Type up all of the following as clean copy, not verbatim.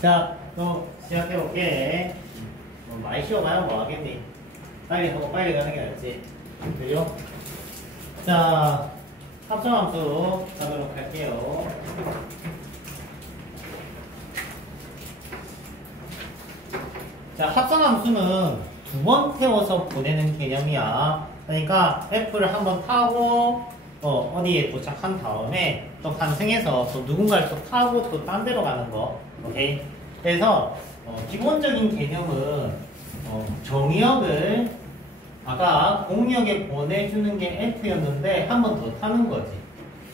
자, 또 시작해볼게. 많이 쉬어가야 뭐 하겠니? 빨리 하고 빨리 가는 게 낫지. 그죠? 자, 합성함수 가도록 할게요. 자, 합성함수는 두 번 태워서 보내는 개념이야. 그러니까 F를 한번 타고 어디에 도착한 다음에 또 환승해서 또 누군가를 또 타고 또 딴 데로 가는 거. 오케이? 그래서 기본적인 개념은 정의역을 아까 공역에 보내주는 게 F였는데 한 번 더 타는 거지.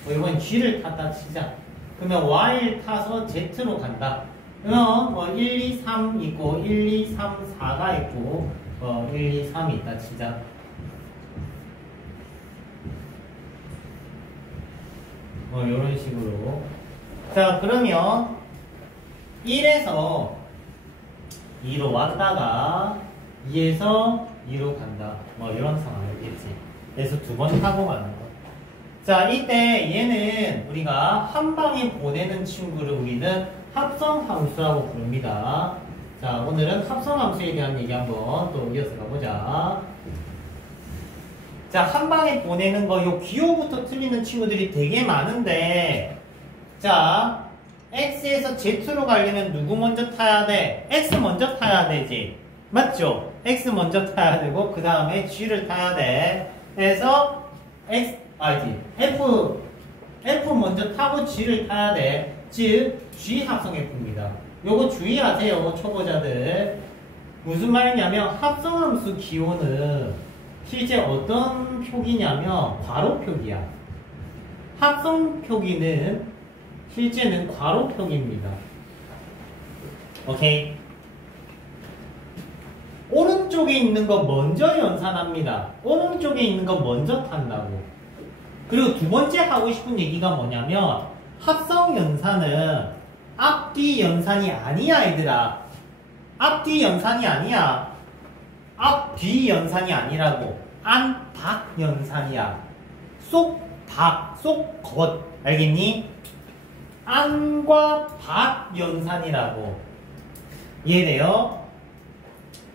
이번 G를 탔다 치자. 그러면 Y를 타서 Z로 간다. 그러면 1, 2, 3 있고 1, 2, 3, 4가 있고 1, 2, 3이 있다 치자. 이런 식으로. 자, 그러면 1에서 2로 왔다가 2에서 2로 간다. 이런 상황이겠지. 그래서 두 번 타고 가는 거. 자, 이때 얘는 우리가 한 방에 보내는 친구를 우리는 합성함수라고 부릅니다. 자, 오늘은 합성함수에 대한 얘기 한번 또 이어서 가보자. 자, 한 방에 보내는 거, 요 기호부터 틀리는 친구들이 되게 많은데, 자, X에서 Z로 가려면 누구 먼저 타야 돼? X 먼저 타야 되지. 맞죠? X 먼저 타야 되고, 그 다음에 G를 타야 돼. 그래서, F 먼저 타고 G를 타야 돼. 즉, G 합성F입니다. 요거 주의하세요, 초보자들. 무슨 말이냐면, 합성함수 기호는 실제 어떤 표기냐면 괄호 표기야. 합성 표기는 실제는 괄호 표기입니다. 오케이. 오른쪽에 있는 거 먼저 연산합니다. 오른쪽에 있는 거 먼저 탄다고. 그리고 두 번째 하고 싶은 얘기가 뭐냐면 합성 연산은 앞뒤 연산이 아니야, 얘들아. 앞뒤 연산이 아니야. 앞뒤 연산이 아니라고. 안박 연산이야. 쏙박, 쏙겉. 알겠니? 안과 박 연산이라고. 이해돼요?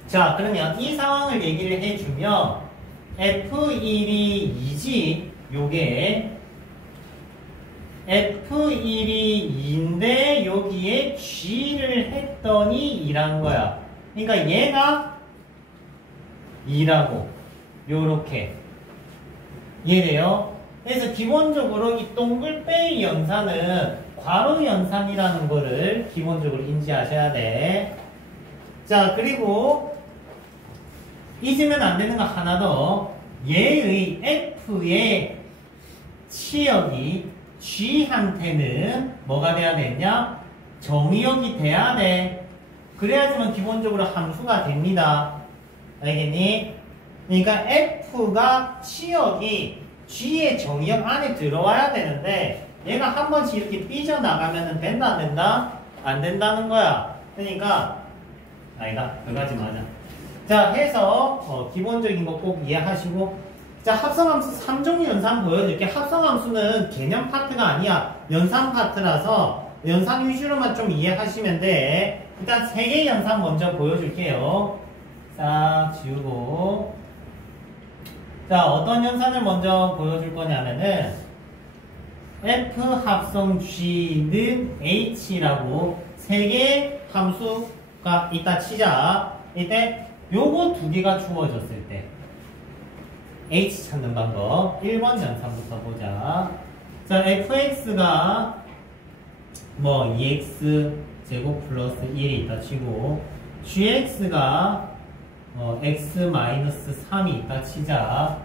자, 그러면 이 상황을 얘기를 해주면 F1이 2지. 요게 F1이 2인데 여기에 G를 했더니 2란 거야. 그러니까 얘가 2라고. 요렇게. 이해돼요? 그래서 기본적으로 이 동글뱅이 연산은 괄호 연산이라는 거를 기본적으로 인지하셔야 돼. 자, 그리고 잊으면 안 되는 거 하나 더. 얘의 F의 치역이 G한테는 뭐가 돼야 되냐? 정의역이 돼야 돼. 그래야지만 기본적으로 함수가 됩니다. 알겠니? 그러니까 F가 치역이 G의 정의역 안에 들어와야 되는데 얘가 한 번씩 이렇게 삐져나가면 된다 안 된다? 안 된다는 거야. 그러니까 아니다. 그거지 맞아. 자, 해서 기본적인 거 꼭 이해하시고, 자, 합성함수 3종류 연산 보여줄게. 합성함수는 개념 파트가 아니야. 연산 파트라서 연산 위주로만 좀 이해하시면 돼. 일단 3개 연산 먼저 보여줄게요. 싹 지우고. 자, 어떤 연산을 먼저 보여줄 거냐면은 F 합성 G는 H라고 3개 함수가 있다 치자. 이때 요거 2개가 주어졌을 때 H 찾는 방법 1번 연산부터 보자. 자, fx가 2x 제곱 플러스 1이 있다 치고 gx가 x 마이너스 3이 있다 치자.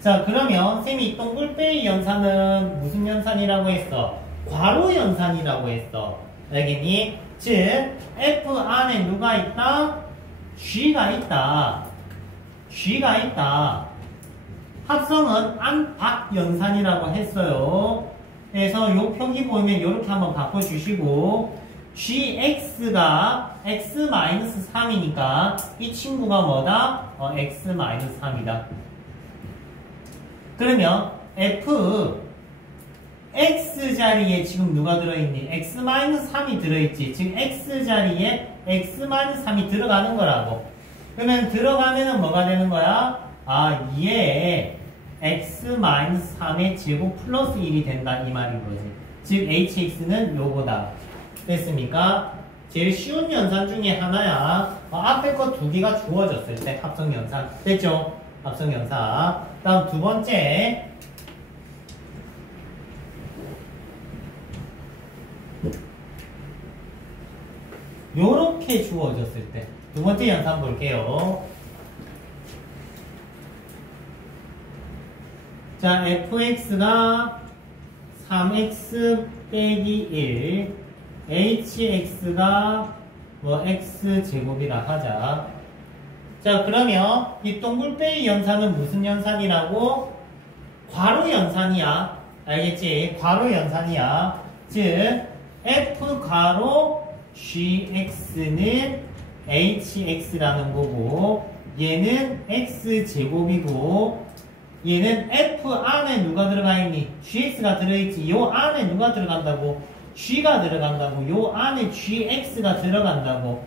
자, 그러면 쌤이 동글뱅이 연산은 무슨 연산이라고 했어? 괄호 연산이라고 했어. 알겠니? 즉 f 안에 누가 있다? G가 있다. G가 있다. 합성은 안박 연산이라고 했어요. 그래서 요 표기 보면 이렇게 한번 바꿔주시고 GX가 X-3이니까 이 친구가 뭐다? X-3이다. 그러면 F x 자리에 지금 누가 들어있니? x-3이 들어있지. 지금 x 자리에 x-3이 들어가는 거라고. 그러면 들어가면은 뭐가 되는 거야? 아, 얘 x-3의 제곱 플러스 1이 된다 이 말인 거지. 즉 hx는 요거다. 됐습니까? 제일 쉬운 연산 중에 하나야. 앞에 거 두 개가 주어졌을 때 합성 연산. 됐죠? 합성 연산. 다음 두 번째. 요렇게 주어졌을 때. 두 번째 연산 볼게요. 자, fx가 3x 빼기 1, hx가 뭐 x제곱이라 하자. 자, 그러면 이 동글빼기 연산은 무슨 연산이라고? 괄호 연산이야. 알겠지? 괄호 연산이야. 즉 f 괄호 gx는 hx라는 거고, 얘는 x제곱이고, 얘는 f 안에 누가 들어가 있니? gx가 들어있지. 요 안에 누가 들어간다고? g가 들어간다고. 요 안에 gx가 들어간다고.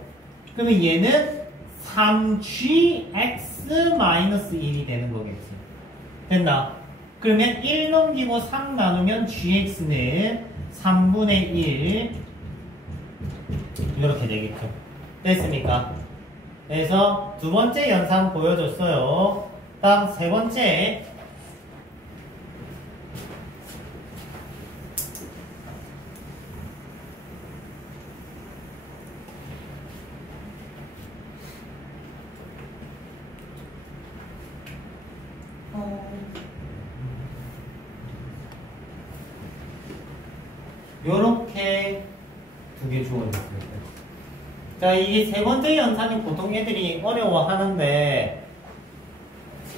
그러면 얘는 3gx-1이 되는 거겠지. 됐나? 그러면 1 넘기고 3 나누면 gx는 3분의 1 이렇게 되겠죠. 됐습니까? 그래서 두 번째 연산 보여줬어요. 다음 세 번째. 요렇게 두 개 주어졌어요. 자, 이게 세 번째 연산이 보통 애들이 어려워하는데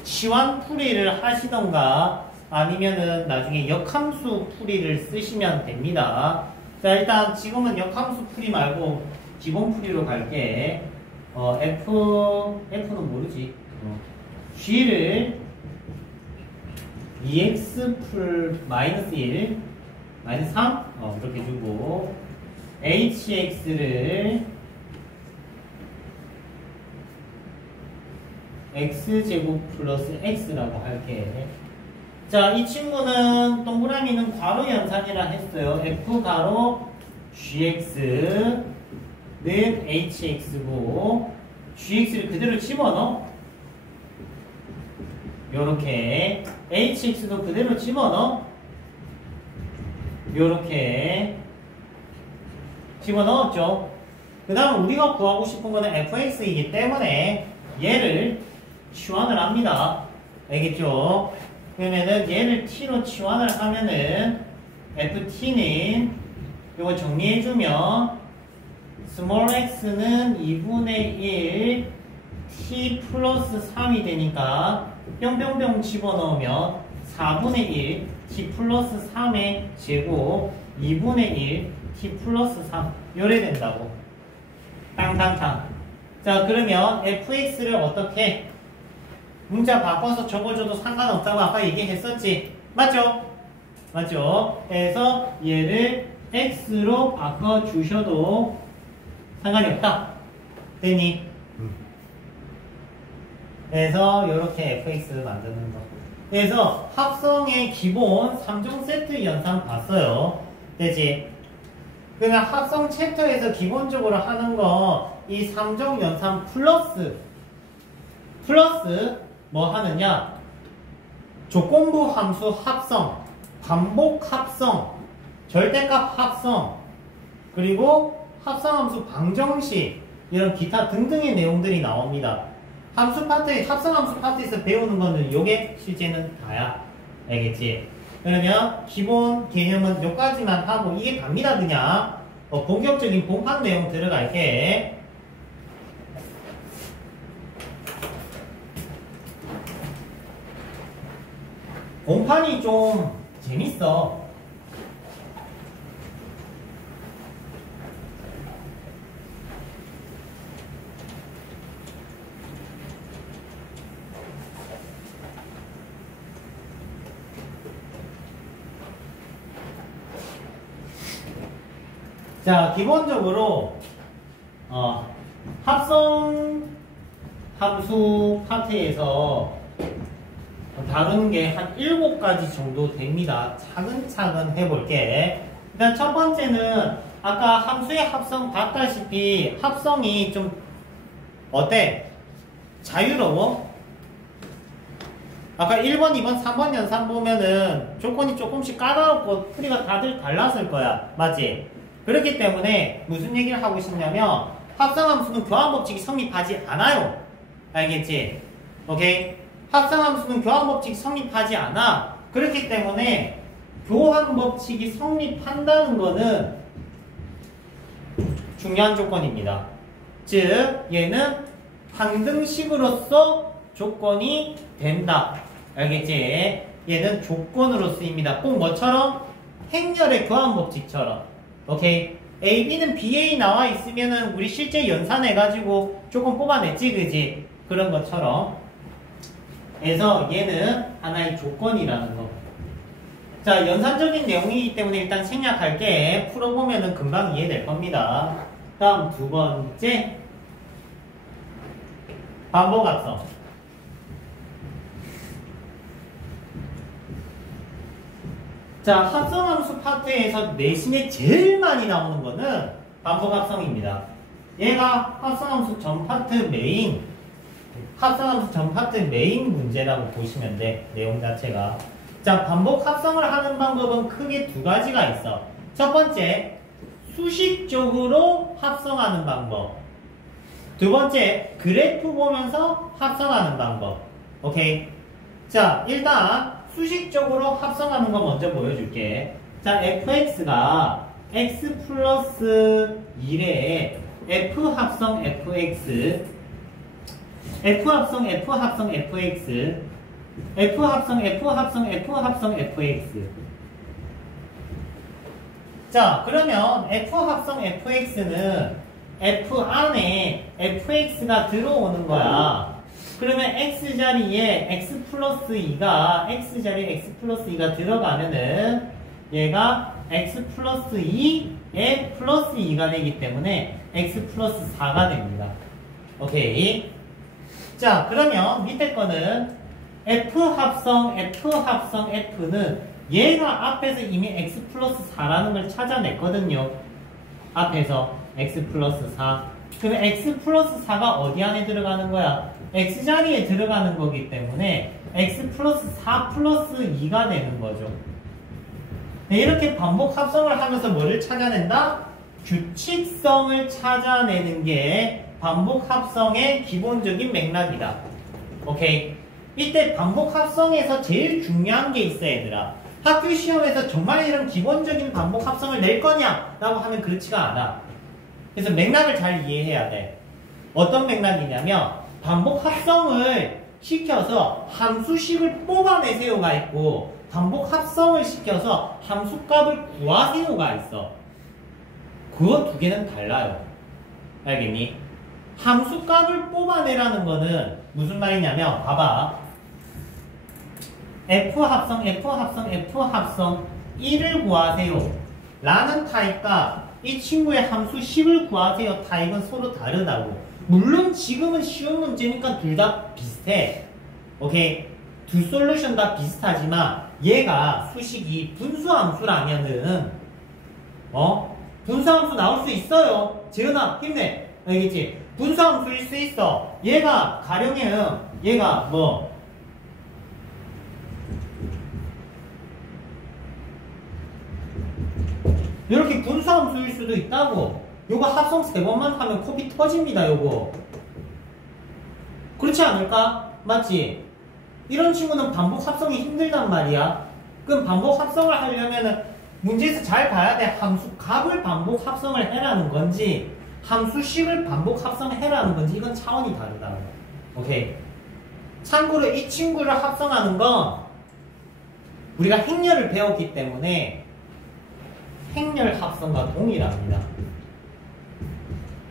시환 풀이를 하시던가 아니면은 나중에 역함수 풀이를 쓰시면 됩니다. 자, 일단 지금은 역함수 풀이 말고 기본 풀이로 갈게. F는 모르지. G를 2x 풀 마이너스 1 마이너스 3 이렇게 주고 hx를 x제곱 플러스 x라고 할게. 자, 이 친구는 동그라미는 괄호 연산이라 했어요. f 가로 gx는 hx고 gx를 그대로 집어넣어. 요렇게 hx도 그대로 집어넣어. 요렇게 집어넣었죠. 그 다음 우리가 구하고 싶은 거는 fx이기 때문에 얘를 치환을 합니다. 알겠죠? 그러면은 얘를 t로 치환을 하면은 ft는 이거 정리해주면 small x는 2분의 1 t 플러스 3이 되니까 뿅뿅뿅 집어넣으면 4분의 1 t 플러스 3의 제곱 2분의 1 t 플러스 3 요래 된다고. 땅땅땅. 자, 그러면 fx를 어떻게 문자 바꿔서 적어줘도 상관없다고 아까 얘기했었지. 맞죠? 맞죠? 그래서 얘를 x로 바꿔주셔도 상관이 없다. 되니? 그래서 이렇게 fx 만드는 거. 그래서 합성의 기본 3종 세트 연산 봤어요. 되지? 그러면 합성 챕터에서 기본적으로 하는 거 이 3종 연산 플러스 뭐 하느냐? 조건부 함수 합성, 반복 합성, 절대값 합성, 그리고 합성함수 방정식, 이런 기타 등등의 내용들이 나옵니다. 합성함수 파트에서 배우는 거는 요게 실제는 다야. 알겠지? 그러면 기본 개념은 요까지만 하고 이게 답니다. 그냥 본격적인 본판 내용 들어갈게. 본판이 좀 재밌어. 자, 기본적으로 합성 함수 파트에서 다루는 게 한 7가지 정도 됩니다. 차근차근 해볼게. 일단 첫 번째는 아까 함수의 합성 봤다시피 합성이 좀 어때? 자유로워? 아까 1번, 2번, 3번 연산 보면은 조건이 조금씩 까다롭고 풀이가 다들 달랐을 거야. 맞지? 그렇기 때문에 무슨 얘기를 하고 싶냐면 합성함수는 교환법칙이 성립하지 않아요. 알겠지? 오케이? 합성함수는 교환법칙이 성립하지 않아. 그렇기 때문에 교환법칙이 성립한다는 거는 중요한 조건입니다. 즉 얘는 항등식으로서 조건이 된다. 알겠지? 얘는 조건으로 쓰입니다. 꼭 뭐처럼? 행렬의 교환법칙처럼. 오케이? A, B는 BA 나와 있으면은 우리 실제 연산해가지고 조건 뽑아냈지, 그지? 그런 것처럼. 그래서 얘는 하나의 조건이라는 거. 자, 연산적인 내용이기 때문에 일단 생략할게. 풀어보면은 금방 이해될 겁니다. 다음 두 번째. 반복합성. 자, 합성함수 파트에서 내신에 제일 많이 나오는 거는 반복합성입니다. 얘가 합성함수 전 파트 메인, 합성함수 전 파트 메인 문제라고 보시면 돼. 내용 자체가. 자, 반복합성을 하는 방법은 크게 두 가지가 있어. 첫 번째, 수식적으로 합성하는 방법. 두 번째, 그래프 보면서 합성하는 방법. 오케이? 자, 일단 수식적으로 합성하는 거 먼저 보여줄게. 자, fx가 x 플러스 1에 f 합성 fx, f 합성 f 합성 fx, f 합성 f 합성 f 합성 fx. 자, 그러면 f 합성 fx는 f 안에 fx가 들어오는 거야. 그러면 x자리에 x 플러스 2가 x자리에 x 플러스 2가 들어가면은 얘가 x 플러스 2에 플러스 2가 되기 때문에 x 플러스 4가 됩니다. 오케이. 자, 그러면 밑에 거는 f 합성 f는 얘가 앞에서 이미 x 플러스 4라는 걸 찾아냈거든요. 앞에서 x 플러스 4. 그러면 x 플러스 4가 어디 안에 들어가는 거야? x자리에 들어가는 거기 때문에 x 플러스 4 플러스 2가 되는 거죠. 네, 이렇게 반복 합성을 하면서 뭐를 찾아낸다? 규칙성을 찾아내는 게 반복 합성의 기본적인 맥락이다. 오케이? 이때 반복 합성에서 제일 중요한 게 있어, 얘들아. 학교 시험에서 정말 이런 기본적인 반복 합성을 낼 거냐? 라고 하면 그렇지가 않아. 그래서 맥락을 잘 이해해야 돼. 어떤 맥락이냐면 반복 합성을 시켜서 함수식을 뽑아내세요가 있고 반복 합성을 시켜서 함수값을 구하세요가 있어. 그거 두 개는 달라요. 알겠니? 함수값을 뽑아내라는 거는 무슨 말이냐면 봐봐. f 합성 1을 구하세요 라는 타입과 이 친구의 함수 10을 구하세요 타입은 서로 다르다고. 물론 지금은 쉬운 문제니까 둘 다 비슷해. 오케이? 두 솔루션 다 비슷하지만 얘가 수식이 분수함수라면은 분수함수 나올 수 있어요. 재은아 힘내. 알겠지? 분수함수일 수 있어. 얘가 가령은 얘가 뭐 이렇게 분수함수일 수도 있다고. 요거 합성 3번만 하면 코피 터집니다. 요거 그렇지 않을까? 맞지? 이런 친구는 반복 합성이 힘들단 말이야. 그럼 반복 합성을 하려면은 문제에서 잘 봐야 돼. 함수 값을 반복 합성을 해라는 건지 함수식을 반복 합성해라는 건지 이건 차원이 다르다. 오케이? 참고로 이 친구를 합성하는 건 우리가 행렬을 배웠기 때문에 행렬 합성과 동일합니다.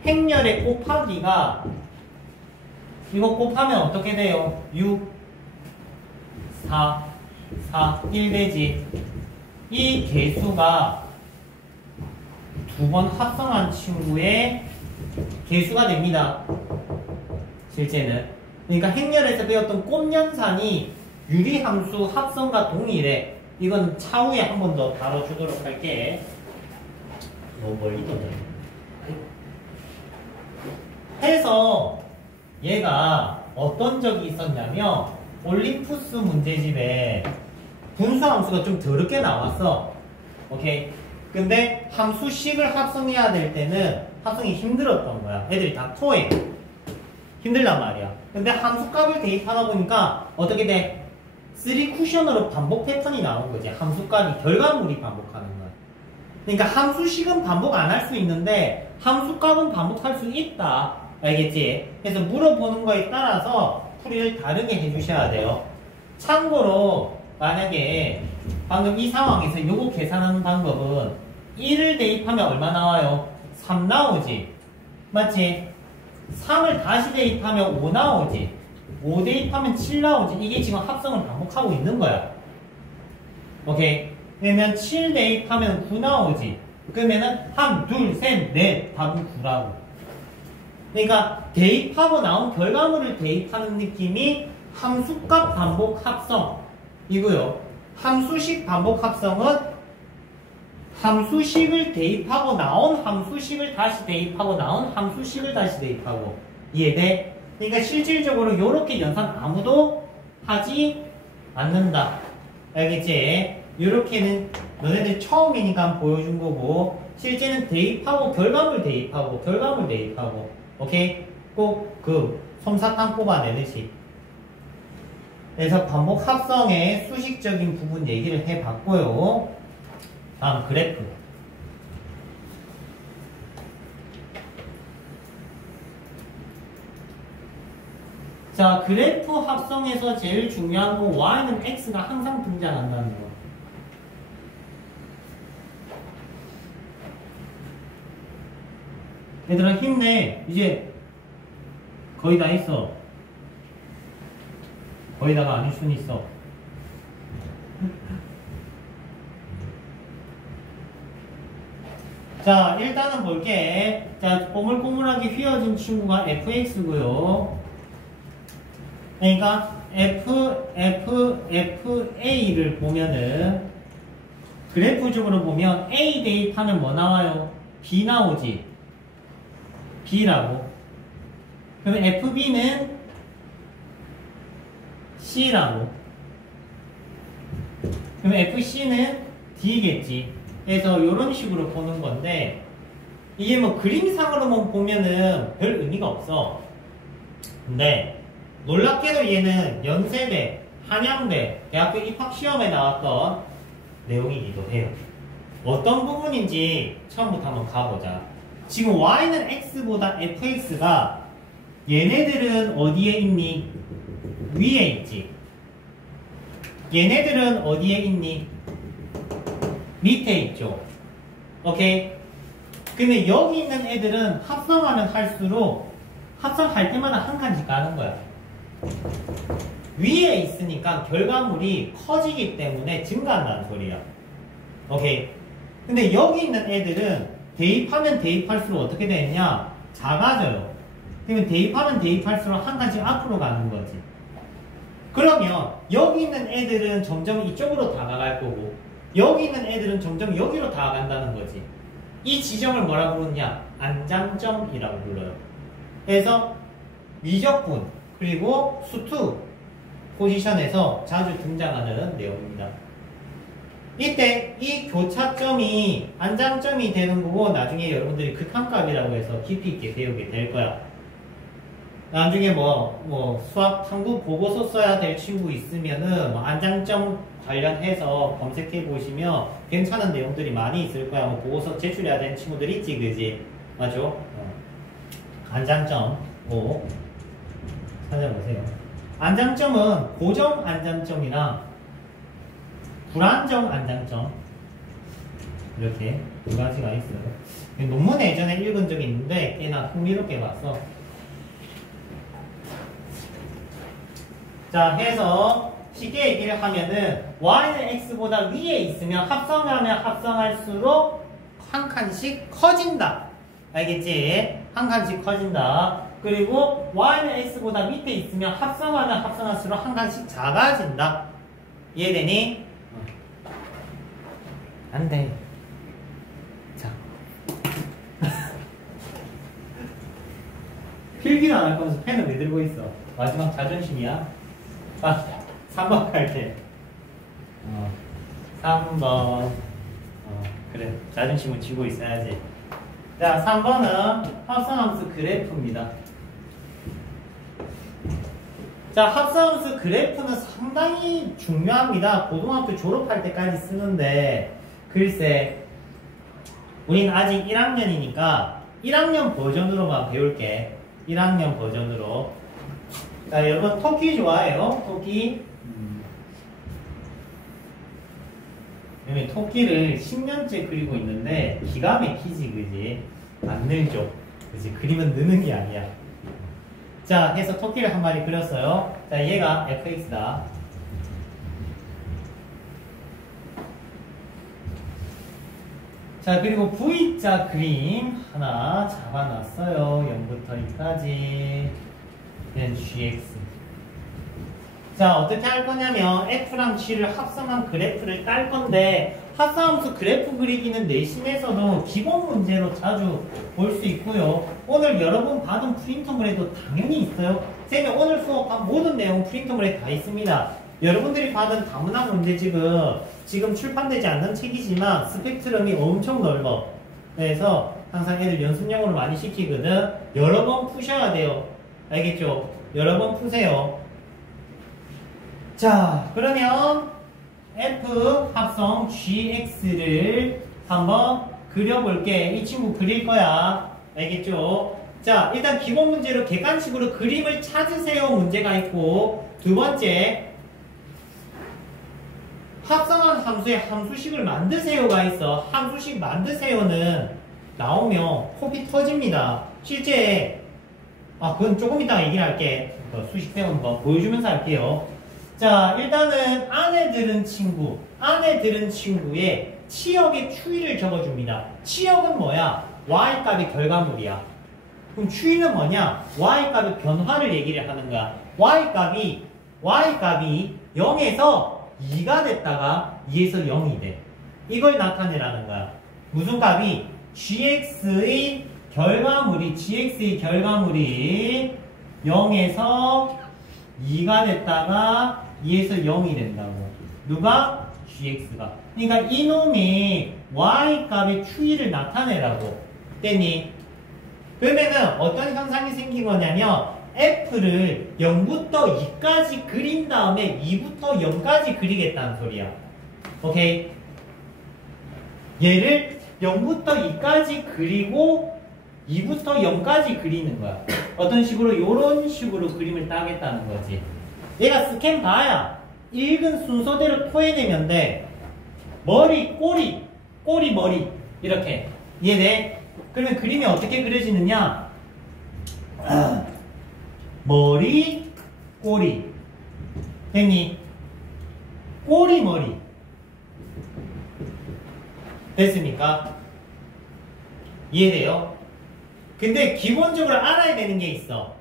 행렬의 곱하기가 이거 곱하면 어떻게 돼요? 6, 4, 1 되지. 이 개수가 두 번 합성한 친구의 개수가 됩니다. 실제는. 그러니까 행렬에서 배웠던 곱연산이 유리함수 합성과 동일해. 이건 차후에 한 번 더 다뤄주도록 할게. 너무 멀리 떠네. 해서 얘가 어떤 적이 있었냐면 올림푸스 문제집에 분수함수가 좀 더럽게 나왔어. 오케이. 근데 함수식을 합성해야 될 때는 합성이 힘들었던 거야. 애들이 다 토해. 힘들단 말이야. 근데 함수값을 대입하다 보니까 어떻게 돼? 3쿠션으로 반복 패턴이 나온 거지. 함수값이 결과물이 반복하는 거야. 그러니까 함수식은 반복 안 할 수 있는데 함수값은 반복할 수 있다. 알겠지? 그래서 물어보는 거에 따라서 풀이를 다르게 해주셔야 돼요. 참고로 만약에 방금 이 상황에서 요거 계산하는 방법은 1을 대입하면 얼마 나와요? 3 나오지. 맞지? 3을 다시 대입하면 5 나오지. 5 대입하면 7 나오지. 이게 지금 합성을 반복하고 있는 거야. 오케이? 그러면 7 대입하면 9 나오지. 그러면은 1, 2, 3, 4 답은 9라고. 그러니까 대입하고 나온 결과물을 대입하는 느낌이 함수값 반복 합성이고요. 함수식 반복 합성은 함수식을 대입하고 나온 함수식을 다시 대입하고 나온 함수식을 다시 대입하고. 이해돼? 그러니까 실질적으로 이렇게 연산 아무도 하지 않는다. 알겠지? 이렇게는 너네들 처음이니까 보여준 거고, 실제는 대입하고 결과물 대입하고 결과물 대입하고. 오케이? 꼭 그 솜사탕 뽑아내듯이. 그래서 반복 합성의 수식적인 부분 얘기를 해봤고요. 다음 그래프. 자, 그래프 합성에서 제일 중요한 건 y는 x가 항상 등장한다는 거. 얘들아 힘내. 이제 거의 다 했어. 거의다가 아닐 수는 있어. 자, 일단은 볼게. 자, 꼬물꼬물하게 휘어진 친구가 fx고요. 그러니까 FA를 보면은 그래프적으로 보면 A 대입하면 뭐 나와요? B 나오지. B라고. 그러면 FB는 C라고. 그러면 FC는 D겠지. 그래서 이런 식으로 보는 건데, 이게 뭐 그림상으로만 보면은 별 의미가 없어. 근데 놀랍게도 얘는 연세대, 한양대, 대학교 입학시험에 나왔던 내용이기도 해요. 어떤 부분인지 처음부터 한번 가보자. 지금 y는 x보다 fx가 얘네들은 어디에 있니? 위에 있지. 얘네들은 어디에 있니? 밑에 있죠. 오케이? 근데 여기 있는 애들은 합성하면 할수록 합성할 때마다 한 칸씩 가는 거야. 위에 있으니까 결과물이 커지기 때문에 증가한다는 소리야. 오케이? 근데 여기 있는 애들은 대입하면 대입할수록 어떻게 되느냐? 작아져요. 그러면 대입하면 대입할수록 한 칸씩 앞으로 가는 거지. 그러면 여기 있는 애들은 점점 이쪽으로 다가갈 거고, 여기 있는 애들은 점점 여기로 다가간다는 거지. 이 지점을 뭐라 부르냐? 안장점이라고 불러요. 그래서 미적분 그리고 수투 포지션에서 자주 등장하는 내용입니다. 이때 이 교차점이 안장점이 되는 거고, 나중에 여러분들이 극한값이라고 해서 깊이 있게 배우게 될 거야. 나중에 수학 탐구 보고서 써야 될 친구 있으면은 안장점 관련해서 검색해 보시면 괜찮은 내용들이 많이 있을 거야. 보고서 제출해야 되는 친구들 있지, 그지? 맞죠? 안장점 찾아보세요. 안장점은 고정 안장점이랑 불안정 안장점, 이렇게 두 가지가 있어요. 논문에 예전에 읽은 적이 있는데 꽤나 흥미롭게 봤어. 자, 해서 쉽게 얘기를 하면은 y는 x보다 위에 있으면 합성하면 합성할수록 한 칸씩 커진다. 알겠지? 한 칸씩 커진다. 그리고 y는 x보다 밑에 있으면 합성하면 합성할수록 한 칸씩 작아진다. 이해되니? 안 돼. 자. 필기는 안 할 거면서 펜을 왜 들고 있어? 마지막 자존심이야? 아, 3번 갈게. 3번. 그래. 자존심은 쥐고 있어야지. 자, 3번은 합성함수 그래프입니다. 자, 합성함수 그래프는 상당히 중요합니다. 고등학교 졸업할 때까지 쓰는데, 글쎄, 우린 아직 1학년이니까 1학년 버전으로만 배울게. 1학년 버전으로. 자, 여러분 토끼 좋아해요? 토끼? 여기 토끼를 10년째 그리고 있는데 기가 막히지, 그지? 안 늘죠. 그지? 그리면 느는 게 아니야. 자, 해서 토끼를 한 마리 그렸어요. 자, 얘가 fx다. 자, 그리고 V자 그림 하나 잡아놨어요. 0부터 2까지. then gx. 자, 어떻게 할 거냐면 f랑 g를 합성한 그래프를 딸 건데, 합성함수 그래프 그리기는 내신에서도 기본 문제로 자주 볼 수 있고요. 오늘 여러분 받은 프린터물에도 당연히 있어요. 쌤이 오늘 수업한 모든 내용 프린터물에 다 있습니다. 여러분들이 받은 다문화 문제집은 지금 출판되지 않는 책이지만 스펙트럼이 엄청 넓어. 그래서 항상 애들 연습용으로 많이 시키거든. 여러 번 푸셔야 돼요. 알겠죠? 여러 번 푸세요. 자, 그러면 f 합성 gx를 한번 그려볼게. 이 친구 그릴 거야. 알겠죠? 자, 일단 기본 문제로 객관식으로 그림을 찾으세요 문제가 있고, 두 번째 합성한 함수의 함수식을 만드세요가 있어. 함수식 만드세요는 나오면 코피 터집니다. 실제 그건 조금 이따가 얘기를 할게. 수식 세우는 거 보여주면서 할게요. 자, 일단은 안에 들은 친구의 치역의 추이를 적어줍니다. 치역은 뭐야? y값의 결과물이야. 그럼 추이는 뭐냐? y값의 변화를 얘기를 하는 거야. y값이 0에서 2가 됐다가 2에서 0이 돼. 이걸 나타내라는 거야. 무슨 값이? gx의 결과물이 0에서 2가 됐다가 2에서 0이 된다고. 누가? gx가. 그러니까 이놈이 y값의 추이를 나타내라고. 됐니? 그러면은 어떤 현상이 생긴 거냐면 f를 0부터 2까지 그린 다음에 2부터 0까지 그리겠다는 소리야. 오케이? 얘를 0부터 2까지 그리고 2부터 0까지 그리는 거야. 어떤 식으로? 이런 식으로 그림을 따겠다는 거지. 얘가 스캔 봐야 읽은 순서대로 토해내면 돼. 머리, 꼬리, 머리 이렇게. 이해돼? 그러면 그림이 어떻게 그려지느냐? 머리, 꼬리. 됐니? 꼬리, 머리. 됐습니까? 이해돼요? 근데 기본적으로 알아야 되는 게 있어.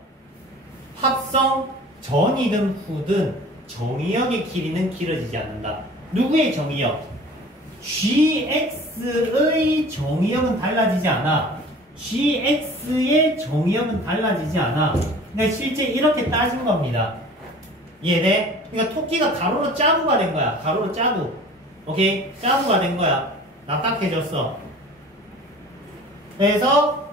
합성 전이든 후든 정의역의 길이는 길어지지 않는다. 누구의 정의역? gx의 정의역은 달라지지 않아. gx의 정의역은 달라지지 않아. 그러니까 실제 이렇게 따진 겁니다. 이해돼? 그러니까 토끼가 가로로 짜부가 된 거야. 가로로 짜부. 오케이? 짜부가 된 거야. 납작해졌어. 그래서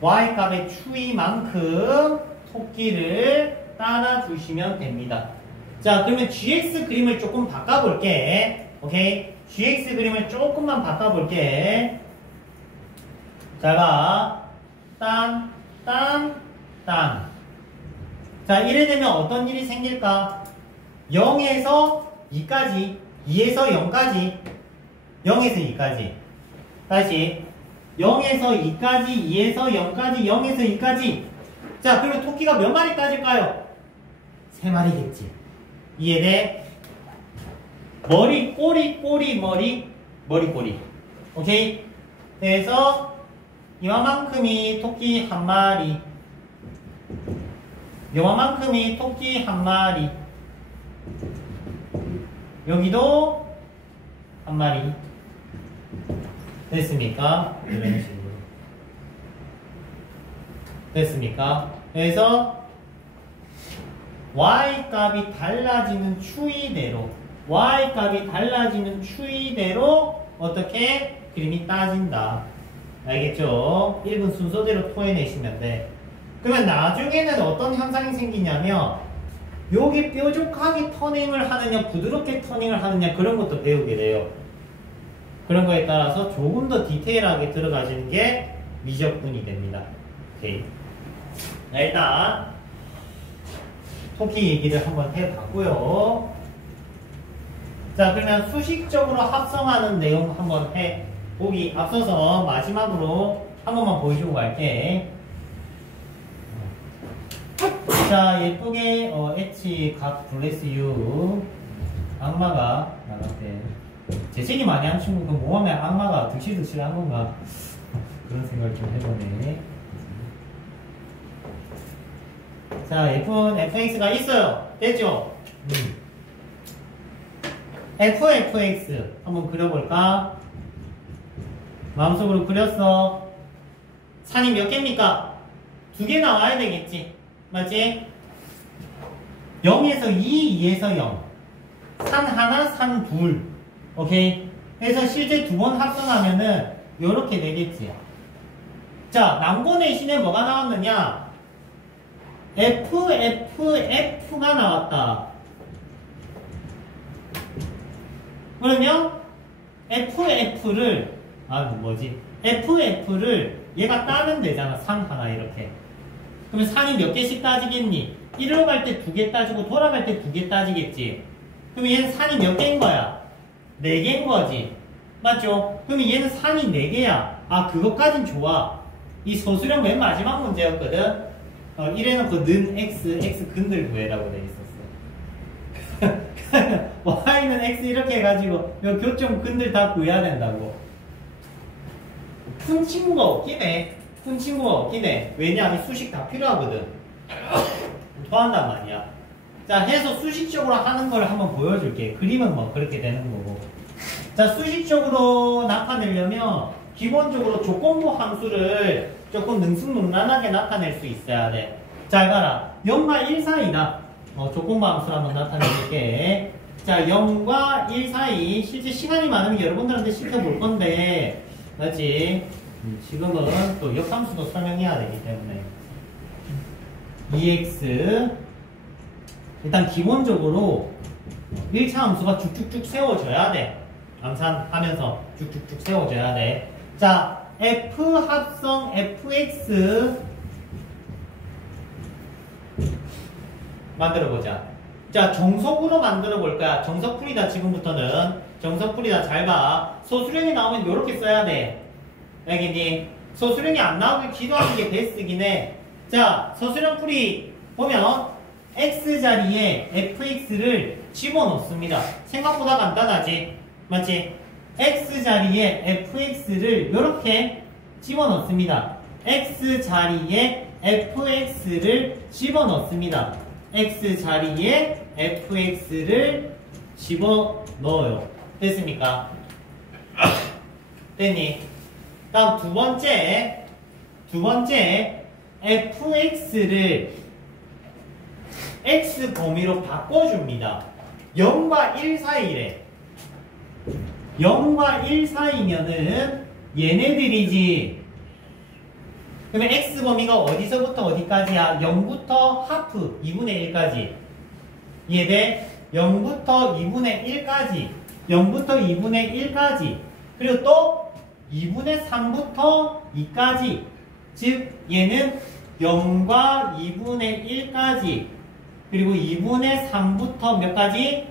y값의 추이만큼 토끼를 따라주시면 됩니다. 자, 그러면 gx 그림을 조금 바꿔볼게. 오케이? gx 그림을 조금만 바꿔볼게. 자, 봐. 딴. 자, 이래 되면 어떤 일이 생길까? 0에서 2까지, 2에서 0까지, 0에서 2까지. 다시. 0에서 2까지, 2에서 0까지, 0에서 2까지. 자, 그러면 토끼가 몇 마리까지일까요? 3마리겠지. 이해돼? 머리, 꼬리, 머리, 꼬리. 오케이? 그래서 이만큼이 토끼 한 마리. 요만큼이 토끼 한 마리. 여기도 한 마리. 됐습니까? 이런 식으로. 됐습니까? 그래서 y 값이 달라지는 추이대로 y 값이 달라지는 추이대로 어떻게 그림이 따진다. 알겠죠? 1분 순서대로 토해내시면 돼. 그러면 나중에는 어떤 현상이 생기냐면 여기 뾰족하게 터닝을 하느냐 부드럽게 터닝을 하느냐 그런 것도 배우게 돼요. 그런 거에 따라서 조금 더 디테일하게 들어가시는 게 미적분이 됩니다. 오케이. 자, 일단 토끼 얘기를 한번 해봤고요. 자, 그러면 수식적으로 합성하는 내용 한번 해보기 앞서서 마지막으로 한 번만 보여주고 갈게. 자, 예쁘게 H God bless you. 악마가 나갔대. 재채기 많이 한 친구가 모함에 악마가 득실득실한 건가? 그런 생각을 좀 해보네. 자, 예쁜 fx가 있어요. 됐죠? fx 한번 그려볼까? 마음속으로 그렸어. 산이 몇 개입니까? 2개 나와야 되겠지. 맞지? 0에서 2, 2에서 0. 산 하나, 산 둘. 오케이? 그래서 실제 2번 합성하면은 요렇게 되겠지. 자, 남고 내신에 뭐가 나왔느냐? F가 나왔다. 그러면 FF를 얘가 따면 되잖아. 산 하나 이렇게. 그러면 산이 몇 개씩 따지겠니? 1로 갈 때 2개 따지고 돌아갈 때 2개 따지겠지. 그러면 얘는 산이 몇 개인 거야? 4개인 거지. 맞죠? 그러면 얘는 산이 4개야. 아, 그것까진 좋아. 이 소수령 맨 마지막 문제였거든. 이래놓고 는 x, x 근들 구해라고 돼 있었어. y는 x 이렇게 해가지고 요 교점 근들 다 구해야 된다고. 푼 친구가 없긴 해. 왜냐하면 수식 다 필요하거든. 토한단 말이야. 자, 해서 수식적으로 하는 걸 한번 보여줄게. 그림은 뭐 그렇게 되는 거고. 자, 수식적으로 나타내려면 기본적으로 조건부 함수를 조금 능숙능란하게 나타낼 수 있어야 돼. 잘 봐라. 0과 1 사이다. 조건부 함수를 한번 나타내볼게. 자, 0과 1 사이. 실제 시간이 많으면 여러분들한테 시켜볼 건데, 맞지? 지금은 또 역함수도 설명해야 되기 때문에. 2x. 일단 기본적으로 1차 함수가 쭉쭉쭉 세워져야 돼. 암산하면서 쭉쭉쭉 세워져야 돼. 자, f 합성 fx 만들어보자. 자, 정석으로 만들어볼까? 정석풀이다. 지금부터는 정석풀이다. 잘 봐. 소수령이 나오면 이렇게 써야 돼. 알겠니? 소수령이 안 나오길 기도하는 게 베스트긴 해. 자, 소수령풀이 보면 x 자리에 fx를 집어넣습니다. 생각보다 간단하지? 맞지? x 자리에 fx를 이렇게 집어넣습니다. x 자리에 fx를 집어넣습니다. x 자리에 fx를 집어넣어요. 됐습니까? 됐니? 다음 두 번째 fx를 x 범위로 바꿔줍니다. 0과 1 사이래. 0과 1 사이면은 얘네들이지. 그러면 x 범위가 어디서부터 어디까지야? 0부터 하프 2분의 1까지. 이해돼? 0부터 2분의 1까지. 0부터 2분의 1까지. 그리고 또 2분의 3부터 2까지. 즉 얘는 0과 2분의 1까지. 그리고 2분의 3부터 몇 가지?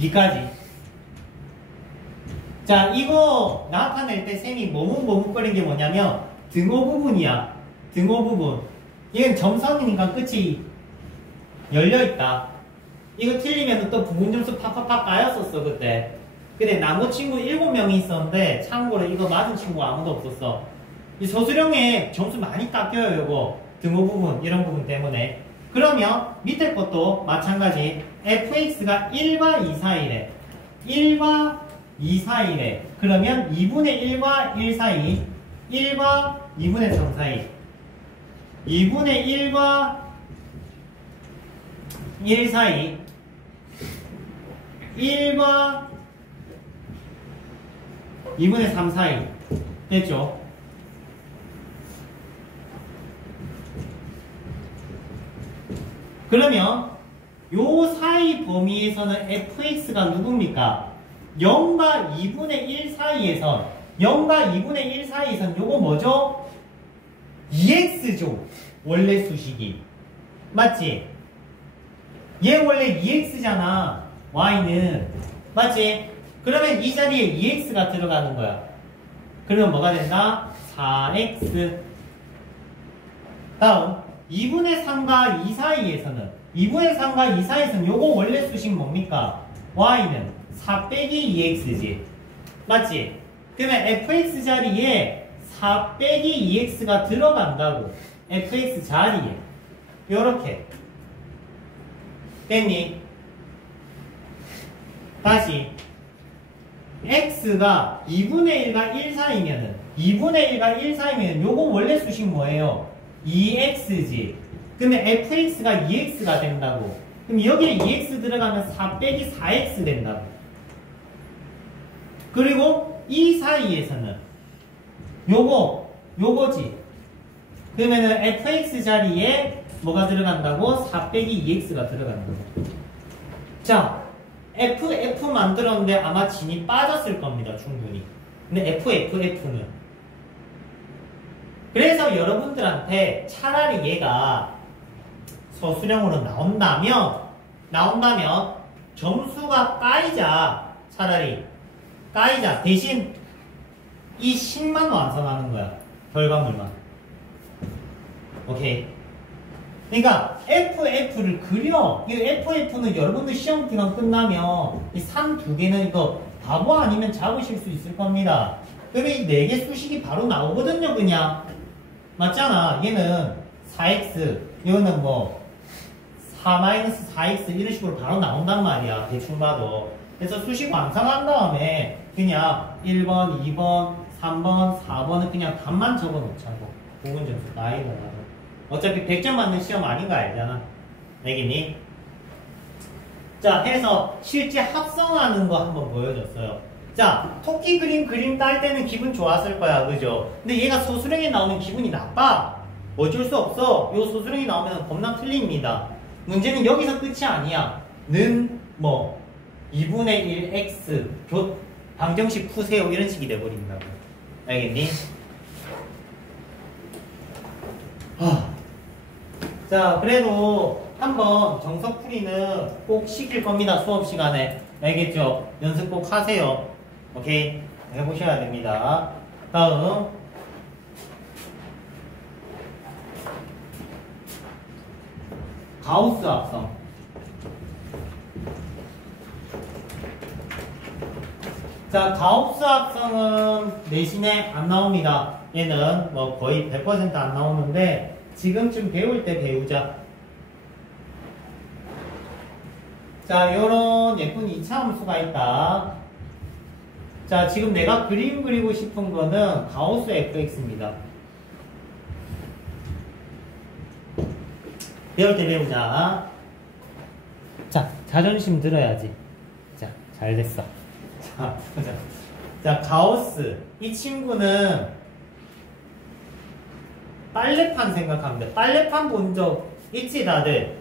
2까지. 자, 이거 나타낼 때 쌤이 머뭇머뭇거리는 게 뭐냐면 등호 부분이야. 등호 부분. 얘는 점선이니까 끝이 열려있다. 이거 틀리면 또 부분 점수 팍팍팍 까였었어 그때. 근데 나무 친구 7명이 있었는데 참고로 이거 맞은 친구가 아무도 없었어. 이 서술형에 점수 많이 깎여요 요거. 등호 부분 이런 부분 때문에. 그러면 밑에 것도 마찬가지 fx가 1과 2 사이래. 1과 2 사이래. 그러면 2분의 1과 1 사이, 1과 2분의 3 사이, 2분의 1과 1 사이, 1과 2분의 3 사이 됐죠? 그러면 요 사이 범위에서는 fx가 누굽니까? 0과 2분의 1 사이에선 0과 2분의 1 사이에선 요거 뭐죠? 2x죠. 원래 수식이. 맞지? 얘 원래 2x잖아. y는. 맞지? 그러면 이 자리에 2x가 들어가는 거야. 그러면 뭐가 된다? 4x. 다음 2분의 3과 2 사이에서는 2분의 3과 2 사이에서는 요거 원래 수식 뭡니까? y는 4 빼기 2x지. 맞지? 그러면 fx 자리에 4 빼기 2x가 들어간다고. fx 자리에. 요렇게. 됐니? 다시. x가 2분의 1과 1 사이면은 2분의 1과 1 사이면 요거 원래 수식 뭐예요? 2x지. 그러면 fx가 2x가 된다고. 그럼 여기에 2x 들어가면 4 빼기 4x 된다고. 그리고 이 사이에서는 요거지. 그러면은 fx 자리에 뭐가 들어간다고? 4 빼기 2x가 들어간다고. 자, f 만들었는데 아마 진이 빠졌을 겁니다. 충분히. 근데 f는. 그래서 여러분들한테 차라리 얘가 서술형으로 나온다면 점수가 까이자. 차라리 까이자. 대신 이 식만 완성하는 거야. 결과물만. 오케이. 그러니까 FF를 그려. 이 FF는 여러분들 시험 기간 끝나면 이 산 두 개는 이거 바보 아니면 잡으실 수 있을 겁니다. 그러면 이 네 개 수식이 바로 나오거든요, 그냥. 맞잖아. 얘는 4x, 이거는 뭐 4-4x 이런 식으로 바로 나온단 말이야. 대충 봐도. 그래서 수식 완성한 다음에 그냥 1번, 2번, 3번, 4번은 그냥 답만 적어 놓자고. 부분 점수 나이가 나도. 어차피 100점 맞는 시험 아닌 거 알잖아. 알겠니? 자, 해서 실제 합성하는 거 한번 보여줬어요. 자, 토끼 그림 딸 때는 기분 좋았을 거야. 그죠? 근데 얘가 서술형에 나오면 기분이 나빠. 어쩔 수 없어. 요 서술형이 나오면 겁나 틀립니다. 문제는 여기서 끝이 아니야. 는 뭐 2분의 1x 방정식 푸세요. 이런 식이 돼버린다고. 알겠니? 자, 그래도 한번 정석풀이는 꼭 시킬 겁니다. 수업 시간에. 알겠죠? 연습 꼭 하세요. 오케이? 해보셔야 됩니다. 다음. 가우스 합성. 자, 가우스 합성은 내신에 안 나옵니다. 얘는 뭐 거의 100% 안 나오는데 지금쯤 배울 때 배우자. 자, 요런 예쁜 2차 함수가 있다. 자, 지금 내가 그림 그리고 싶은 거는 가우스 fx입니다. 배울 때 배우자. 자, 자존심 들어야지. 자, 잘 됐어. 자, 보자. 자, 가우스. 이 친구는 빨래판 생각하면 돼. 빨래판 본 적 있지, 다들?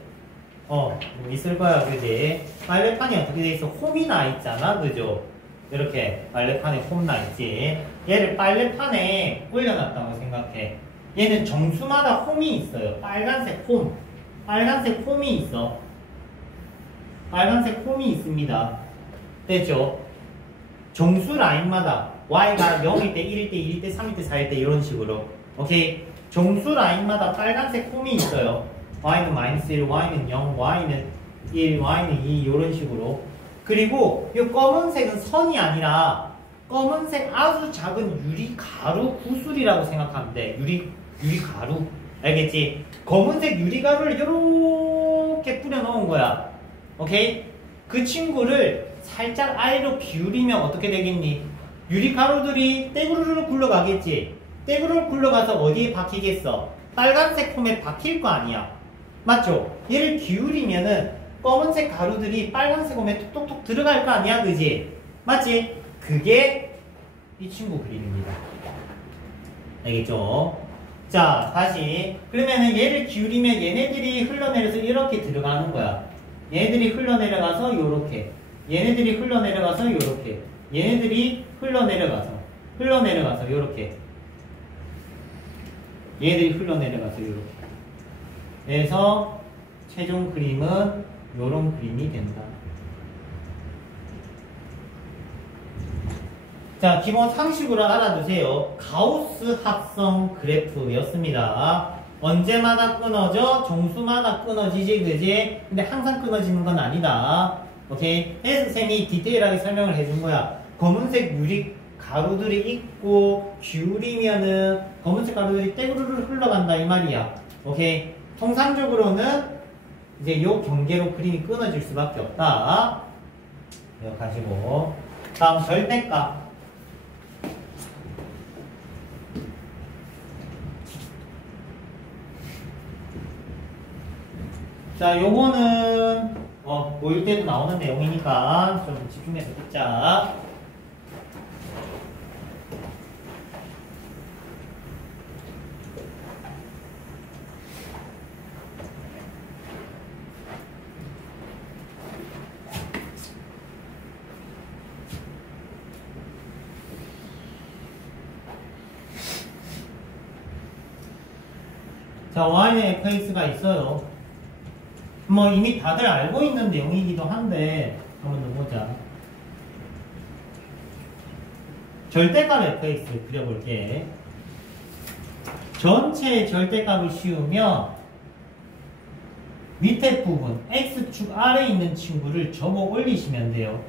있을 거야, 그지? 빨래판이 어떻게 돼 있어? 홈이 나 있잖아, 그죠? 이렇게 빨래판에 홈 나 있지. 얘를 빨래판에 올려놨다고 생각해. 얘는 정수마다 홈이 있어요. 빨간색 홈. 빨간색 홈이 있어. 빨간색 홈이 있습니다. 됐죠? 정수 라인마다 y가 0일 때, 1일 때, 2일 때, 3일 때, 4일 때 이런 식으로. 오케이? 정수 라인마다 빨간색 홈이 있어요. y는 -1, y는 0, y는 1, y는 2 이런 식으로. 그리고 이 검은색은 선이 아니라 검은색 아주 작은 유리 가루 구슬이라고 생각하면 돼. 유리 가루. 알겠지? 검은색 유리 가루를 이렇게 뿌려 놓은 거야. 오케이? 그 친구를 살짝 아래로 기울이면 어떻게 되겠니? 유리 가루들이 떼구르르 굴러가겠지? 떼구르르 굴러가서 어디에 박히겠어? 빨간색 폼에 박힐 거 아니야. 맞죠? 얘를 기울이면은 검은색 가루들이 빨간색 폼에 톡톡톡 들어갈 거 아니야, 그지? 맞지? 그게 이 친구 그림입니다. 알겠죠? 자, 다시. 그러면은 얘를 기울이면 얘네들이 흘러내려서 이렇게 들어가는 거야. 얘네들이 흘러내려가서 요렇게. 얘네들이 흘러내려가서 요렇게. 얘네들이 흘러내려가서 요렇게. 얘들이 흘러내려가서 요렇게. 그래서 최종 그림은 요런 그림이 된다. 자, 기본 상식으로 알아두세요. 가우스 합성 그래프였습니다. 언제마다 끊어져? 종수마다 끊어지지, 그지? 근데 항상 끊어지는 건 아니다. 오케이? 그래서 쌤이 디테일하게 설명을 해준 거야. 검은색 유리 가루들이 있고 기울이면은 검은색 가루들이 떼구르르 흘러간다 이 말이야. 오케이? 통상적으로는 이제 요 경계로 그림이 끊어질 수밖에 없다. 이거 가지고 다음 절대값. 자, 요거는 모일 때도 나오는 내용이니까 좀 집중해서 듣자. 자, y에 fx가 있어요. 뭐 이미 다들 알고 있는 내용이기도 한데 한번 더 보자. 절대값 fx 그려볼게. 전체의 절대값을 씌우면 밑에 부분 x축 아래에 있는 친구를 접어 올리시면 돼요.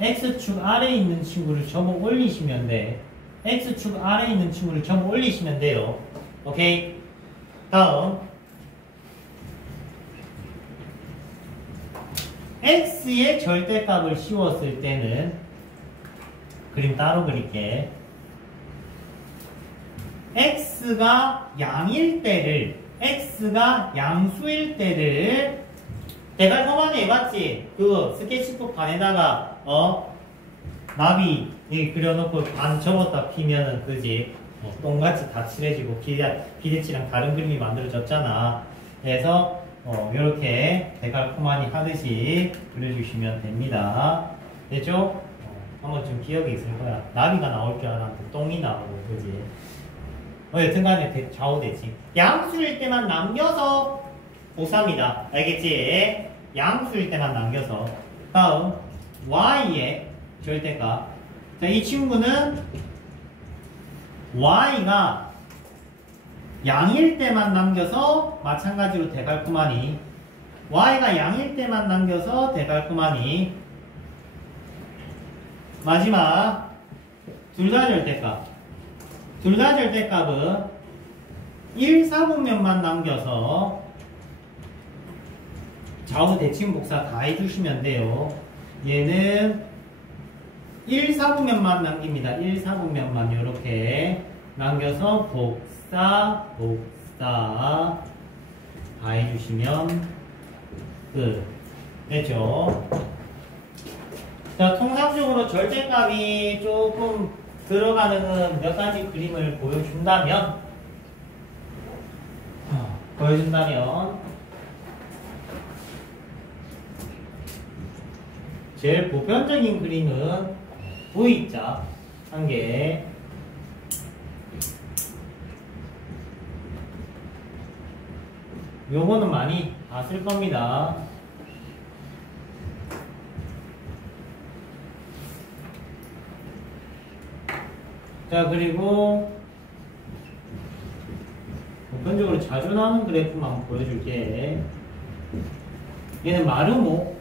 x축 아래에 있는 친구를 접어 올리시면 돼. x축 아래에 있는 친구를 접어 올리시면 돼요. 오케이? 다음 x의 절대값을 씌웠을 때는 그림 따로 그릴게. x가 양일 때를 x가 양수일 때를 내가 저번에 해봤지? 그 스케치북 반에다가 나비 그려놓고 반 접었다 피면은 그지? 똥같이 다 칠해지고 비대치랑 다른 그림이 만들어졌잖아. 그래서 이렇게 데칼코마니 하듯이 그려주시면 됩니다. 됐죠? 한번 좀 기억이 있을 거야. 나비가 나올 줄 알았는데 똥이 나오고, 그지? 여튼간에 좌우대칭. 양수일 때만 남겨서 고3이다. 알겠지? 양수일 때만 남겨서. 다음, y의 절대값. 자, 이 친구는 y가 양일 때만 남겨서 마찬가지로 데칼코마니. y가 양일 때만 남겨서 데칼코마니. 마지막 둘 다 절대값. 둘 다 절대값은 1, 4분면만 남겨서 좌우 대칭 복사 다 해주시면 돼요. 얘는 1, 4분면만 남깁니다. 1, 4분면만 이렇게 남겨서 복사 다 해주시면 끝. 됐죠? 자, 통상적으로 절대값이 조금 들어가는 몇 가지 그림을 보여준다면 제일 보편적인 그림은 V자 한 개, 요거는 많이 봤을 겁니다. 자, 그리고 보편적으로 자주 나오는 그래프만 보여줄게. 얘는 마르모.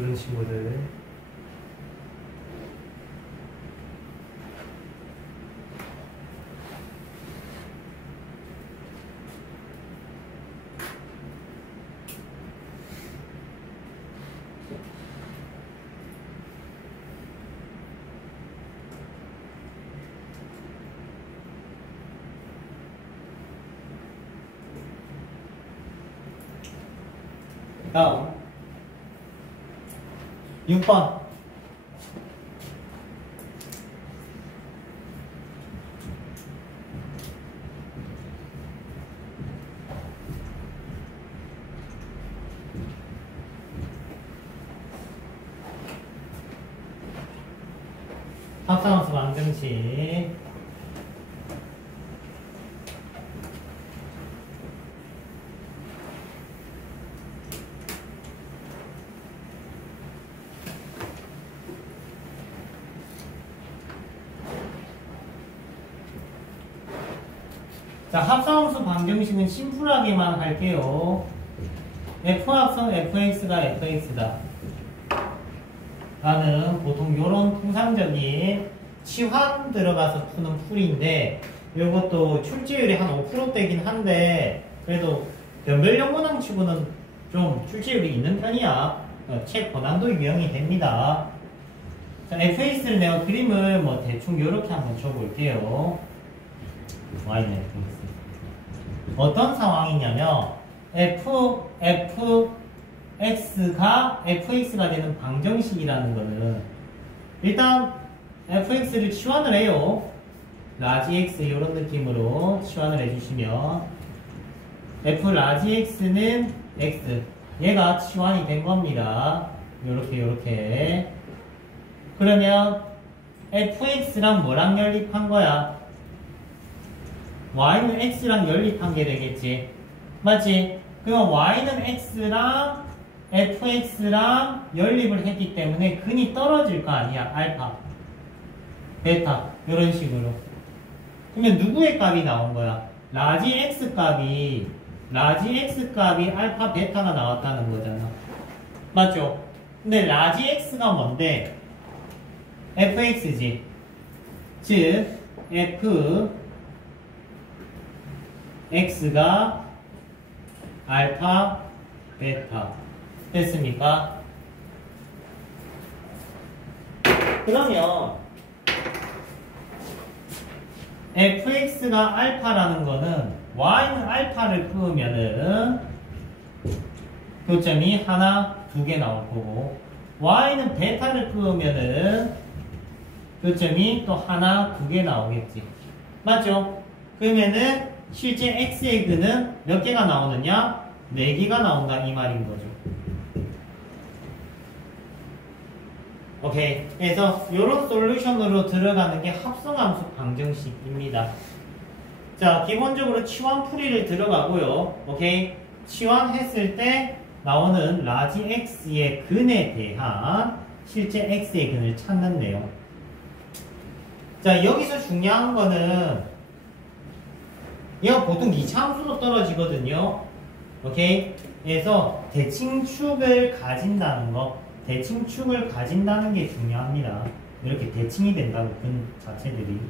이런 친구들. 다음 6번 합성함수 방정식. 자, 합성함수 방정식은 심플하게만 할게요. f 합성 fx가 fx다 라는 보통 요런 통상적인 치환 들어가서 푸는 풀인데, 요것도 출제율이 한 5%대긴 한데 그래도 변별력 문항 치고는 좀 출제율이 있는 편이야. 책 고난도 유형이 됩니다. 자, fx를 내가 그림을 뭐 대충 요렇게 한번 줘볼게요. y는 fx. 어떤 상황이냐면 fx가 fx가 되는 방정식이라는 거는 일단 fx를 치환을 해요. 라지 x 이런 느낌으로 치환을 해주시면 f 라지 x는 x, 얘가 치환이 된 겁니다. 요렇게 그러면 fx랑 뭐랑 연립한 거야? y는 x랑 연립한 게 되겠지. 맞지? 그럼 y는 x랑 fx랑 연립을 했기 때문에 근이 떨어질 거 아니야. 알파, 베타 이런 식으로. 그러면 누구의 값이 나온 거야? 라지 x 값이 알파, 베타가 나왔다는 거잖아. 맞죠? 근데 라지 x가 뭔데? fx지. 즉 fx가 알파, 베타 됐습니까? 그러면 fx가 알파라는 거는 y는 알파를 그으면은 교점이 하나, 두 개 나올 거고, y는 베타를 그으면은 교점이 또 하나, 두 개 나오겠지. 맞죠? 그러면은 실제 x의 근은 몇 개가 나오느냐? 4개가 나온다 이 말인 거죠. 오케이. 그래서 이런 솔루션으로 들어가는 게 합성함수 방정식입니다. 자, 기본적으로 치환풀이를 들어가고요. 오케이. 치환했을 때 나오는 라지 x의 근에 대한 실제 x의 근을 찾는 내용. 자, 여기서 중요한 거는 얘가 보통 2차 함수로 떨어지거든요. 오케이. 그래서 대칭축을 가진다는 거, 대칭축을 가진다는 게 중요합니다. 이렇게 대칭이 된다고 근 자체들이.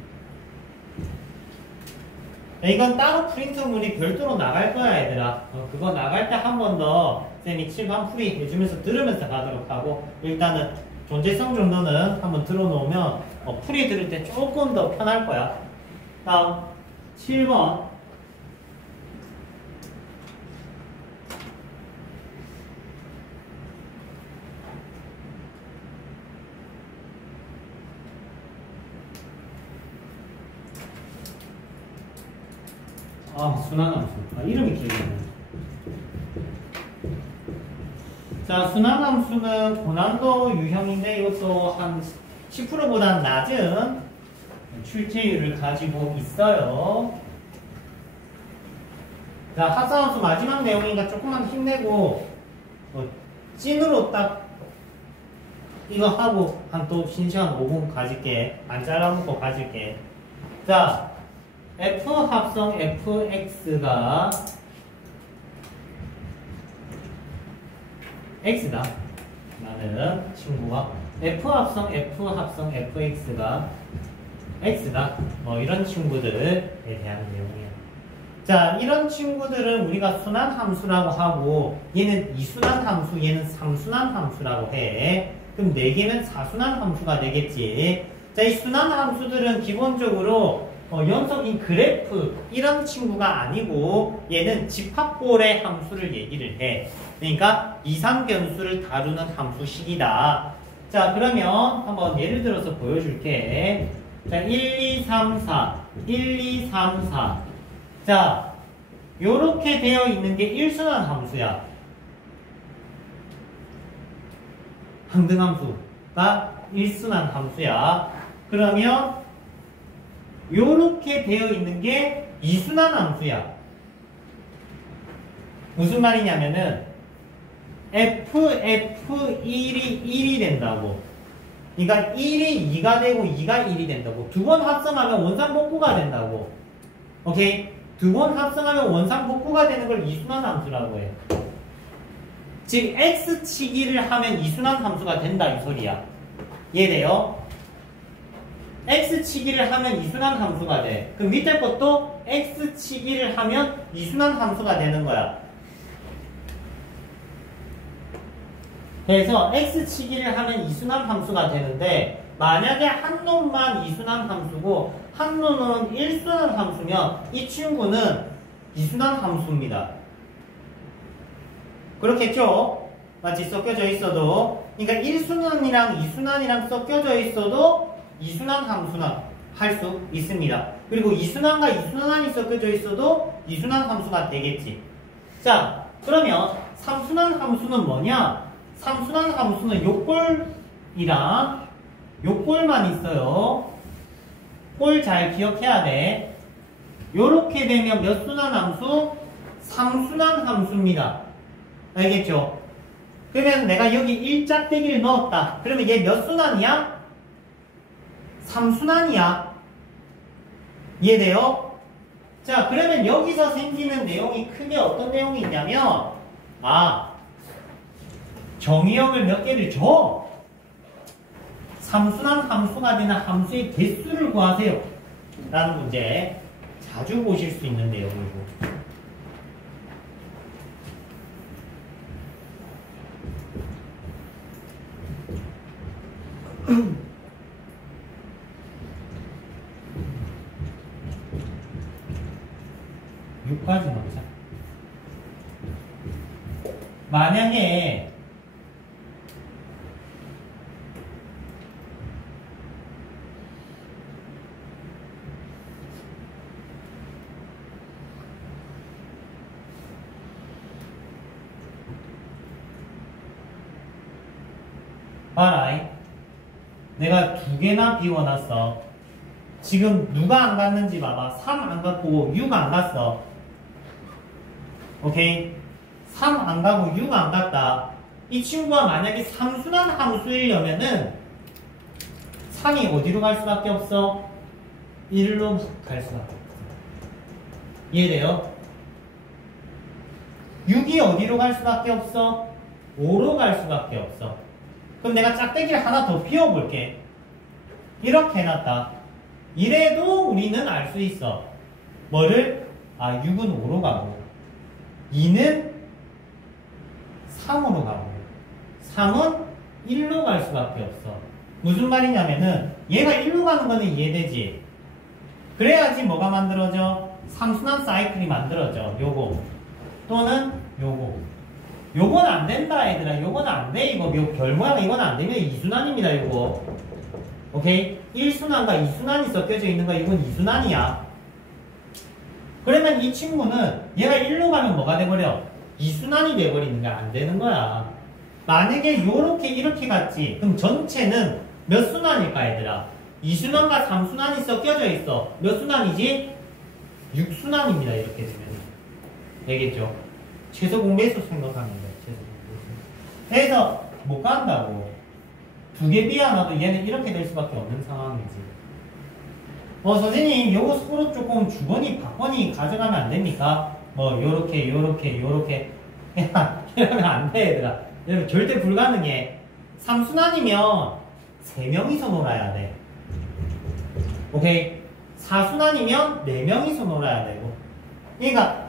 이건 따로 프린트물이 별도로 나갈 거야 얘들아. 그거 나갈 때 한 번 더 쌤이 칠판 풀이 해주면서 들으면서 가도록 하고, 일단은 존재성 정도는 한번 들어놓으면 풀이 들을 때 조금 더 편할 거야. 다음 7번. 순환함수. 이름이 기억이 나네. 자, 순환함수는 고난도 유형인데 이것도 한 10%보다 낮은 출제율을 가지고 있어요. 자, 합성함수 마지막 내용이니까 조금만 힘내고 찐으로 딱 이거 하고 한 또 긴 시간 5분 가질게. 안 잘라먹고 가질게. 자, f 합성 fx가 x다. 라는 친구와 f 합성 fx가 x다. 뭐 이런 친구들에 대한 내용이에요. 자, 이런 친구들은 우리가 순환 함수라고 하고 얘는 이순환 함수, 얘는 삼순환 함수라고 해. 그럼 4개면 사순환 함수가 되겠지. 자, 이 순환 함수들은 기본적으로 연속인 그래프 이런 친구가 아니고 얘는 집합골의 함수를 얘기를 해. 그러니까 이상변수를 다루는 함수식이다. 자, 그러면 한번 예를 들어서 보여줄게. 자, 1, 2, 3, 4 1, 2, 3, 4 자, 요렇게 되어 있는 게 1순환 함수야. 항등함수가 1순환 함수야. 그러면 요렇게 되어 있는 게 2순환 함수야. 무슨 말이냐면은 f1이 1이 된다고. 그러니까 1이 2가 되고 2가 1이 된다고. 두 번 합성하면 원상복구가 된다고. 오케이? 두 번 합성하면 원상복구가 되는 걸 이순환 함수라고 해. 즉 x치기를 하면 이순환 함수가 된다 이 소리야. 이해돼요? x치기를 하면 이순환 함수가 돼. 그럼 밑에 것도 x치기를 하면 이순환 함수가 되는 거야. 그래서 x치기를 하면 이순환 함수가 되는데 만약에 한 놈만 이순환 함수고 한 놈은 1순환 함수면 이 친구는 이순환 함수입니다. 그렇겠죠? 마치 섞여져 있어도. 그러니까 1순환이랑 2순환이랑 섞여져 있어도 이순환 함수나 할 수 있습니다. 그리고 2순환과 2순환이 섞여져 있어도 이순환 함수가 되겠지. 자, 그러면 3순환 함수는 뭐냐? 3순환 함수는 요꼴이랑 요꼴만 있어요. 꼴 잘 기억해야 돼. 요렇게 되면 몇 순환 함수? 3순환 함수입니다. 알겠죠? 그러면 내가 여기 일짝대기를 넣었다. 그러면 얘 몇 순환이야? 3순환이야. 이해돼요? 자, 그러면 여기서 생기는 내용이 크게 어떤 내용이 있냐면 정의역을 몇 개를 줘. 3순환 함수가 되는 함수의 개수를 구하세요. 라는 문제 자주 보실 수 있는 내용이고. 까지 넣자. 만약에 봐라, 내가 2개나 비워놨어. 지금 누가 안 갔는지 봐봐. 3 안 갔고 6 안 갔어. 오케이? 3 안 가고 6 안 갔다. 이 친구가 만약에 3순환 함수이려면은 3이 어디로 갈 수밖에 없어? 1로 갈 수밖에 없어. 이해돼요? 6이 어디로 갈 수밖에 없어? 5로 갈 수밖에 없어. 그럼 내가 짝대기를 하나 더 피워볼게. 이렇게 해놨다. 이래도 우리는 알 수 있어. 뭐를? 6은 5로 가고 2는 3으로 가고 3은 1로 갈 수밖에 없어. 무슨 말이냐면은 얘가 1로 가는 거는 이해되지? 그래야지 뭐가 만들어져? 3순환 사이클이 만들어져. 요거 또는 요거. 요건 안 된다 얘들아. 요건 안 돼. 이거 별 모양 이건 안 되면 2순환입니다. 요거. 오케이? 1순환과 2순환이 섞여져 있는 거 이건 2순환이야. 그러면 이 친구는 얘가 1로 가면 뭐가 돼버려? 2순환이 돼버리는 거야. 안 되는 거야. 만약에 요렇게 이렇게 갔지. 그럼 전체는 몇 순환일까 얘들아? 2순환과 3순환이 섞여져 있어. 몇 순환이지? 6순환입니다. 이렇게 되면. 되겠죠? 최소 공배수 생각하면 돼. 최소 공배수. 그래서 못 간다고. 두 개 비하나도 얘는 이렇게 될 수밖에 없는 상황이지. 선생님, 요거 서로 조금 주거니 받거니 가져가면 안 됩니까? 요렇게. 이러면 안 돼, 얘들아. 여러분, 절대 불가능해. 3순환이면 3명이서 놀아야 돼. 오케이? 4순환이면 4명이서 놀아야 되고. 그러니까,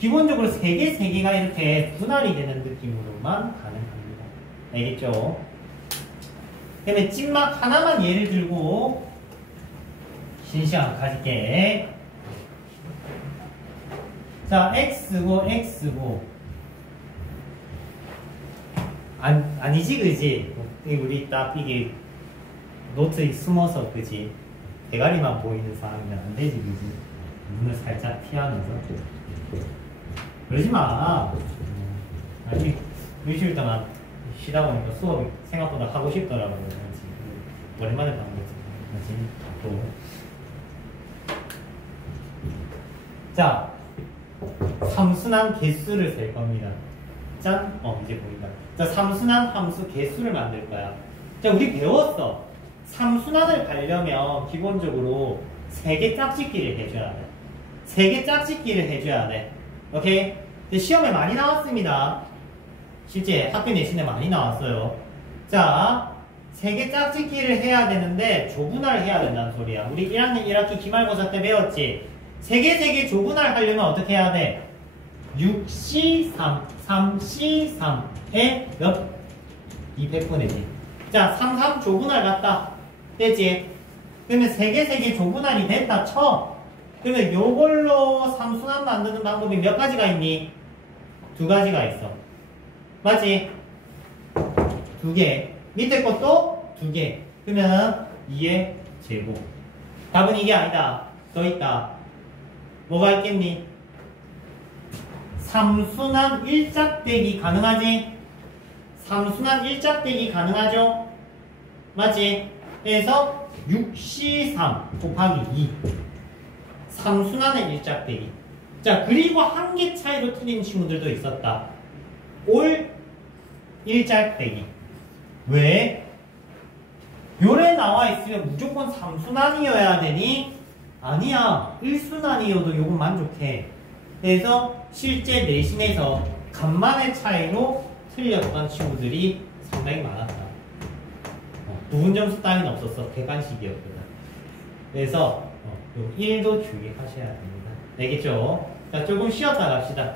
기본적으로 3개가 이렇게 분할이 되는 느낌으로만 가능합니다. 알겠죠? 그다음에 찐막 하나만 예를 들고 긴 시간 가질게. 자, X고 아니지 그지? 우리 딱 이게 노트에 숨어서 그지? 대가리만 보이는 상황이면 안 되지 그지? 눈을 살짝 피하면서 그러지 마. 아니 일주일 동안 쉬다 보니까 수업이 생각보다 하고 싶더라고요. 오랜만에 본 거지. 또. 자, 삼순환 개수를 셀 겁니다. 짠? 이제 보인다. 자, 삼순환 함수 개수를 만들 거야. 자, 우리 배웠어. 삼순환을 가려면 기본적으로 3개 짝짓기를 해줘야 돼. 3개 짝짓기를 해줘야 돼. 오케이? 시험에 많이 나왔습니다. 실제 학교 내신에 많이 나왔어요. 자, 3개 짝짓기를 해야 되는데 조분할 해야 된다는 소리야. 우리 1학년 1학기 기말고사 때 배웠지? 3개 조분할 하려면 어떻게 해야 돼? 6C3, 3C3에 몇? 200분이지. 자, 3 조분할 갔다. 되지? 그러면 3개 조분할이 됐다 쳐. 그러면 요걸로 삼순환 만드는 방법이 몇 가지가 있니? 2가지가 있어. 맞지? 2개. 밑에 것도 2개. 그러면 2의 제곱. 답은 이게 아니다. 더 있다. 뭐가 있겠니? 삼순환 일짝대기 가능하지? 삼순환 일짝대기 가능하죠? 맞지? 그래서 6C3 곱하기 2. 삼순환의 일짝대기. 자, 그리고 한 개 차이로 틀린 친구들도 있었다. 올 일짝대기. 왜? 요래 나와 있으면 무조건 3순환이어야 되니? 아니야. 1순환이어도 요건 만족해. 그래서 실제 내신에서 간만의 차이로 틀렸던 친구들이 상당히 많았다. 부분 점수 따위는 없었어. 객관식이었거든. 그래서 1도 주의하셔야 됩니다. 알겠죠? 자, 조금 쉬었다 갑시다.